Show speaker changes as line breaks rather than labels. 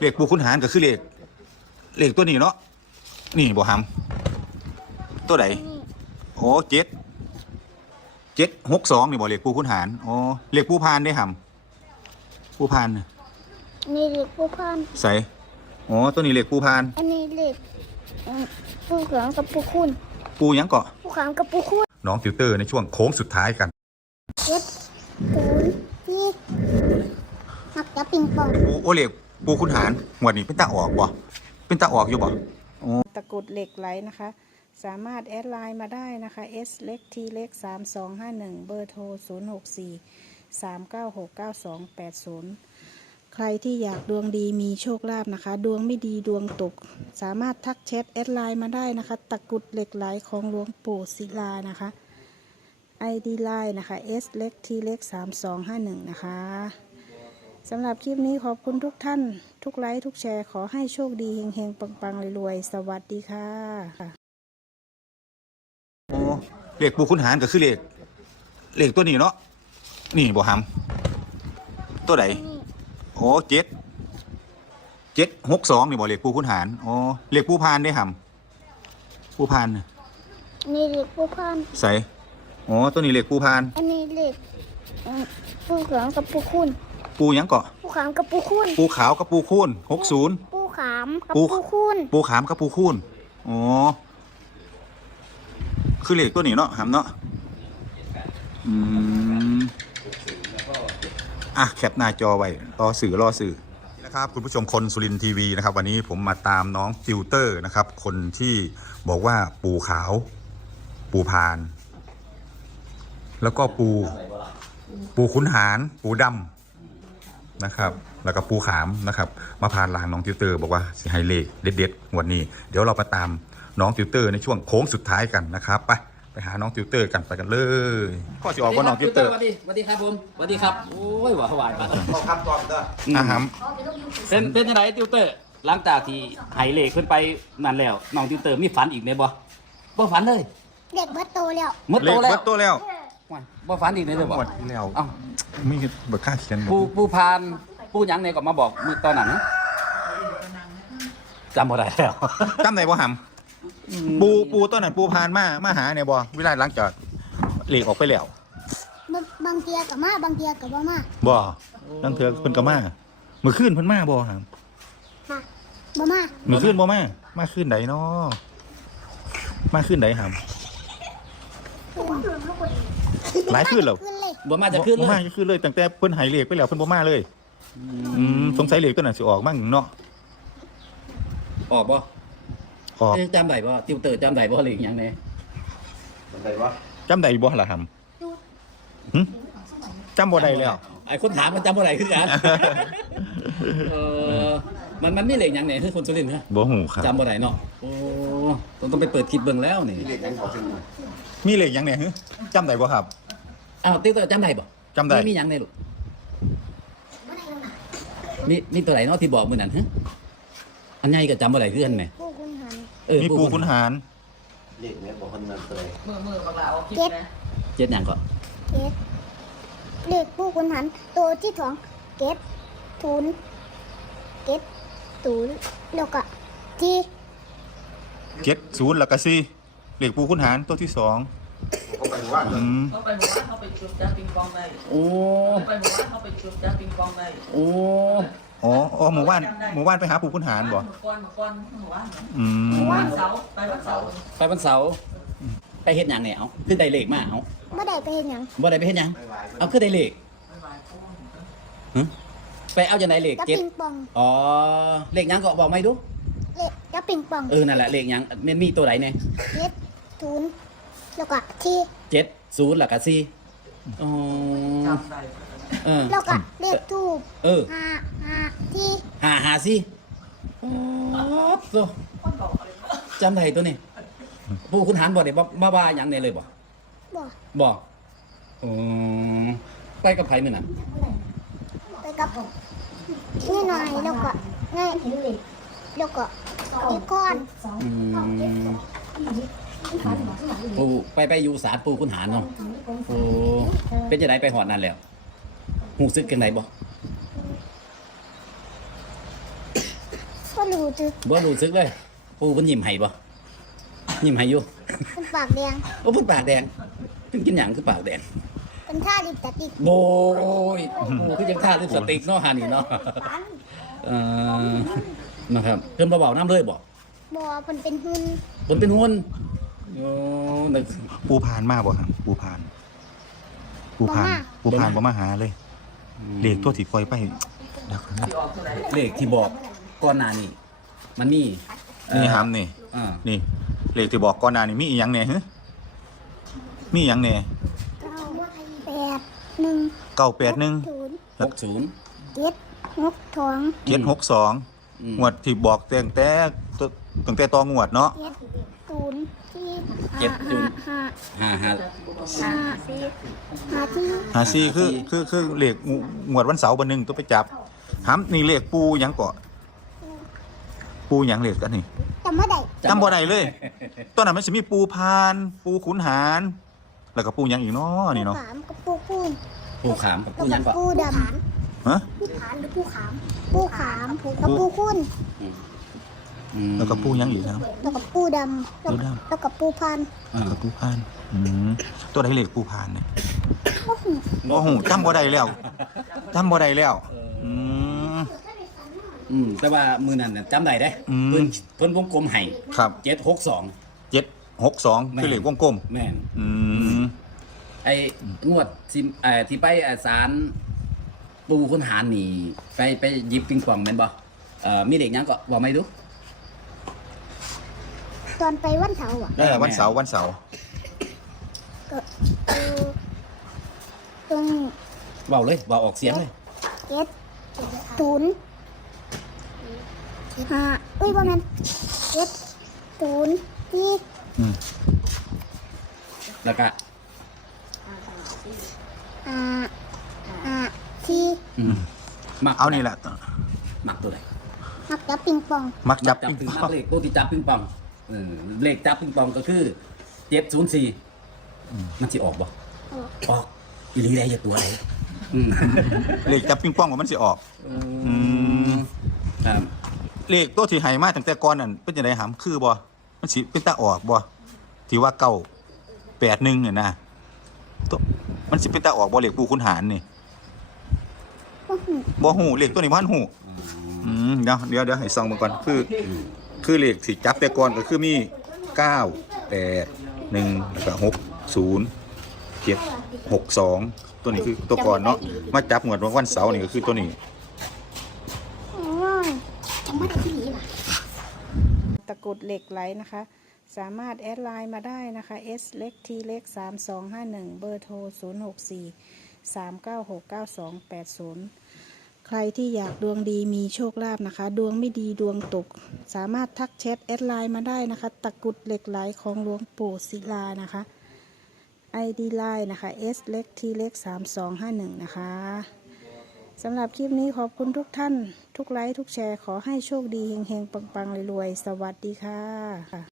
เลขปูขุนหารก็คือเลขตัวนี้เนาะนี่บ่หำตัวใดโอ้762นี่บ่เลขปูขุนหารอ๋อเลขปูพานได้หำปูพาน
นี่เหล็กปูพาน
ใส่อ๋อตัวนี้เลขปูพาน
อันนี้เหล็กปูขางกับปูคุณ
ปูหยังเกาะ
ปูขางกับปูคุณ
น้องติวเตอร์ในช่วงโค้งสุดท้ายกัน
นี่นักจะปิงปอง
โอเลขปูขุนหารงวดนี้เป็นตาออกบ่เป็นตาออกอยู่บ่
ตะกรุดเหล็กไหลนะคะสามารถแอดไลน์มาได้นะคะ S เล็ก T เล็ก3251เบอร์โทร064 396 9280ใครที่อยากดวงดีมีโชคลาภนะคะดวงไม่ดีดวงตกสามารถทักแชทแอดไลน์มาได้นะคะตะกรุดเหล็กไหลของหลวงปู่ศิลานะคะ ID ไลน์นะคะ S เล็ก T เล็ก3251นะคะสำหรับคลิปนี้ขอบคุณทุกท่านทุกไลค์ทุกแชร์ขอให้โชคดีเฮงๆปังๆรวยๆสวัสดีค่ะ
โอ้เลขปูขุนหารก็คือเลขตัวนี้เนาะนี่บ่หำตัวใดโอ้762นี่บ่เลขปูขุนหารอ๋อเลขปูพานได้หำปูพาน
นี่เหล็กปูพาน
ใส่อ๋อตัวนี้เลขปูพาน
อันนี้เหล็กปูขางกับปูคุณ
ปูหยังเกาะ
ปูขามกับปูคุณ
ปูขาวกับปูคูน60
ปูขามกับปูคุณ
ปูขามกับปูคูนอ๋อคือเลขตัวนี้เนาะหำเนาะแคปหน้าจอไว้รอสื่อนะครับคุณผู้ชมคนสุรินทร์ทีวีนะครับวันนี้ผมมาตามน้องติวเตอร์นะครับคนที่บอกว่าปูขาวปูพานแล้วก็ปูขุนหารปูดำนะครับแล้วก็ปูขามนะครับมาพานลางน้องติวเตอร์บอกว่าสิให้เลขเด็ดๆวันนี้เดี๋ยวเราไปตามน้องติวเตอร์ในช่วงโค้งสุดท้ายกันนะครับไปหาน้องติวเตอร์กันไปกันเลยข้อสิออกว่าน้องติวเตอร์
สวัสดีครับผมสวัสดีครับโอ้ยว่าถวายมา
ขอคำก่อนเด้ออาหาร
เป็นยังไงติวเตอร์หลังจากที่ไห้เลขขึ้นไปนั่นแล้วน้องติวเตอร์มีฝันอีกไหมบ่ฝันเลย
เด็กเบิดโตแล้ว
เบิดโตแล้ว
บ่ฝันอีกเลยบ่
หมดแล้วเอ้าไม่เบิกค่าเขียน
ปูพานปูหยังเนี่ยก็มาบอกมือตอนนั้นจำบ่ได้แล้ว
จำได้บ่หำปูตัวนั้นปูพานมาหาเนี่ยบ่เวลาหลังจากเลขออกไปแล้ว
บางเทียกับมาบางเทียกับบ่มา
บ่ลังเถื่อเพิ่นก็มาเมื่อคืนเพิ่นมาบ่ห
ำบ่มา
เมื่อคืนบ่มาคืนใดเนาะมาคืนใดหำหลายคืนแล้ว
บ่มาจะคืนเลย
บ่มาจะคืนเลยตั้งแต่เพิ่นหายเลขไปแล้วเพิ่นบ่มาเลยสงสัยเลขตัวนั้นสิออกมั่งเนาะ
ออกบ่
ออก
จำได้บ่ติวเตอร์จำได้บ่เลขหยังแน่
จำได้บ่ล่ะหำจำบ่ได้แล้ว
ไอ้คนถามมันจำบ่ได้คือกันมันมีเลขหยังแน่คือคนสุรินทร์ฮะ
บ่ฮู้ครับ
จำบ่ได้เนาะโอ้ต้องไปเปิดคลิปเบิ่งแล้วนี่
มีเลขหยังแน่ฮะจำได้บ่ครับ
อ้าวติวเตอร์จำได้บ่
จำได้
มีหยังแน่ลูกนี่ตัวไหนเนาะที่บอกมื้อนั้นฮะอันใหญ่ก็จำบ่ได้คือกันแหม
มีปูขุนหาร
เลขเนี่ยบอกคนนั้นเลย
มือบักลา
เจ็ดหยังก่อน
เลขปูขุนหารตัวที่สองเก็บศูนย์แล้วก็ที่
70แล้วก็4เลขปูขุนหารตัวที่2
เขาไปว่า
เขาไปชุบจ้าปิงปองได้
โอ้
เขาไปชุบจ้าปิงปองได้
โอ้
หมู่บ้านไปหาปูขุนหารบ่
หมู่บ้านเสาไปวันเสาร์
ไปเฮ็ดหยังเนี่ยเอาคือได้เลขมาเอา
บ่ได้ไปเฮ็ดหยัง
เอาคือได้เลขไปเอาจากไหนเลข
เจ็ด
อ๋อเลขหยังก็บอกไม่ดู
เลขจะปิงปอง
นั่นแหละเลขหยังมันมีตัวไหนเนี่ย
70แล้วก็ที่
70แล้วก็4อ๋อ
แล้วก็เลขทูบที่
554ตัวจำได้ตัวนี้ปูขุนหารบ่ได้บ้าหยังเนี่ยเลยบ่ไปกับไผมื้อนั้น
ไปกับนี่หน่อยแล้วก็อีกก้อน
ปูไปอยู่ศาลปูขุนหารเนาะโอ้เป็นจังไดไปฮอดนั่นแล้วฮู้สึกจังไดบ่
ก็รู้จือ
บ่รู้สึกเลยปูเพิ่นยิ้มให้บ่ยิ้มให้อยู่
เป็นปากแดง
โอ้เพิ่นปากแดงเพิ่นกินหยังคือปากแดง
เป็นท่าดิบแต่ติด
โบยปูคือจังท่าลิปสติกเนาะหานี่เนาะเอ่อนะครับเพิ่นบ่เว้าน้ำเลยบ่
บอมันเป็นหุ่น
เพิ่นเป็นหุ่นโอ้นึก
ปูพานมาบ่ครับปูพานปูพานปูพานบ่มาหาเลยเลขตัวที่ปล่อยไปเดี๋ยวก่อนนะ
ที่ออกเท่าไหร่
เลขที่บอกก่อนหน้านี้มันมี
นี่หำนี่
อ่า
นี่เลขที่บอกก่อนหน้านี่มีอีหยังแหน่ฮะมีอีหยังแหน่
981
981
ศูนย์
60
762
762งวดที่บอกตั้งแต่ตองวดเนาะ
70ที่
เจ็ดศูนย์
5
55
ที่
คือเลขงวดวันเสาร์วันหนึงตัวไปจับหำนี่เลขปูหยังเกาะปูหยังเลขกันนี่
จำไม่ได้
จำบ่ได้เลยตอนนั้นมันสิมีปูพานปูขุนหาร แล้วก็ปูหยังอีกเนาะนี่เนาะ
ปูขามกับปูคูน
ปูขามกับ
แล้ว
ปูหยั
กั
ง
บ
ก็
ปูดำ
ฮะ
ปูขามหรือปูขามปูขามกับปูคูน
แล้วก็ปูหยังอีกครับ
แล้วกับปูดำ
ปูดำ
แล้วกับปูพัน
แล้วก็ปูพานตัวใดเลขปูพานเนี่ย
โอ้โห
โอ้โหจำบ่ได้แล้วจำบ่ได้แล้ว
แต่ว่ามือนั้นน่ะจำได้เด้
อืม
เพิ่นวงกลมให้
ครับ
762
762คือเลขวงกลม
แม่น
อืม
ไอ้งวดที่ไปศาลปูขุนหารนี่ไปหยิบปิงปองแม่นบ่มีเด็กหยังก็บอกไม่ดู
ตอนไปวันเสาร์อ่ะ
วันเสาร์
ก็ตรง
เว้าเลยเว้าออกเสียงเลย
70ว่ามัน70ที่
อืม
แล้วก็
ที่
มัก
เอานี่แหละ
มักตัวไหน
มักจับปิงปอง
มักจับ
จับ
ปิง
ถึง
ป
มั
อก ง
เลขตัวที่จับปิงปองเลขจับปิงปองก็คือ704มันสิออกบ่ออกอีหลีได้อย่าตัวไหน
เลขจับปิงปองว่ามันสิออก
ครับ
เลขตัวที่ให้มาตั้งแต่ก่อนนั่นเป็นจังได๋หำคือบ่มันสิเป็นตาออกบ่ที่ว่า981เนี่ยนะตัวมันสิเป็นตาออกบ่เลขปูขุนหารนี่
โอ้โห
บ่ฮู้เลขตัวนี้บ่ทันฮู้เดี๋ยวให้ส่องเบิ่งก่อนคือเลขที่จับแต่ก่อนก็คือมี9 8 1แล้วก็6 0 7 6 2ตัวนี้คือตัวก่อนเนาะมาจับงวดวันเสาร์นี่ก็คือตัวนี้
โอ้ยจำไม่ได้ที่นี่ว่ะ
ตะกรุดเหล็กไหลนะคะ สามารถแอดไลน์มาได้นะคะ S เล็ก T เล็ก3251 เบอร์โทร 064 396 9280 ใครที่อยากดวงดีมีโชคลาภนะคะ ดวงไม่ดีดวงตก สามารถทักแชทแอดไลน์มาได้นะคะ ตะกรุดเหล็กไหลของหลวงปู่ศิลานะคะ ID ไลน์นะคะ S เล็ก T เล็ก3251 นะคะสำหรับคลิปนี้ขอบคุณทุกท่าน ทุกไลค์ทุกแชร์ขอให้โชคดีเฮงๆปังๆรวยๆสวัสดีค่ะ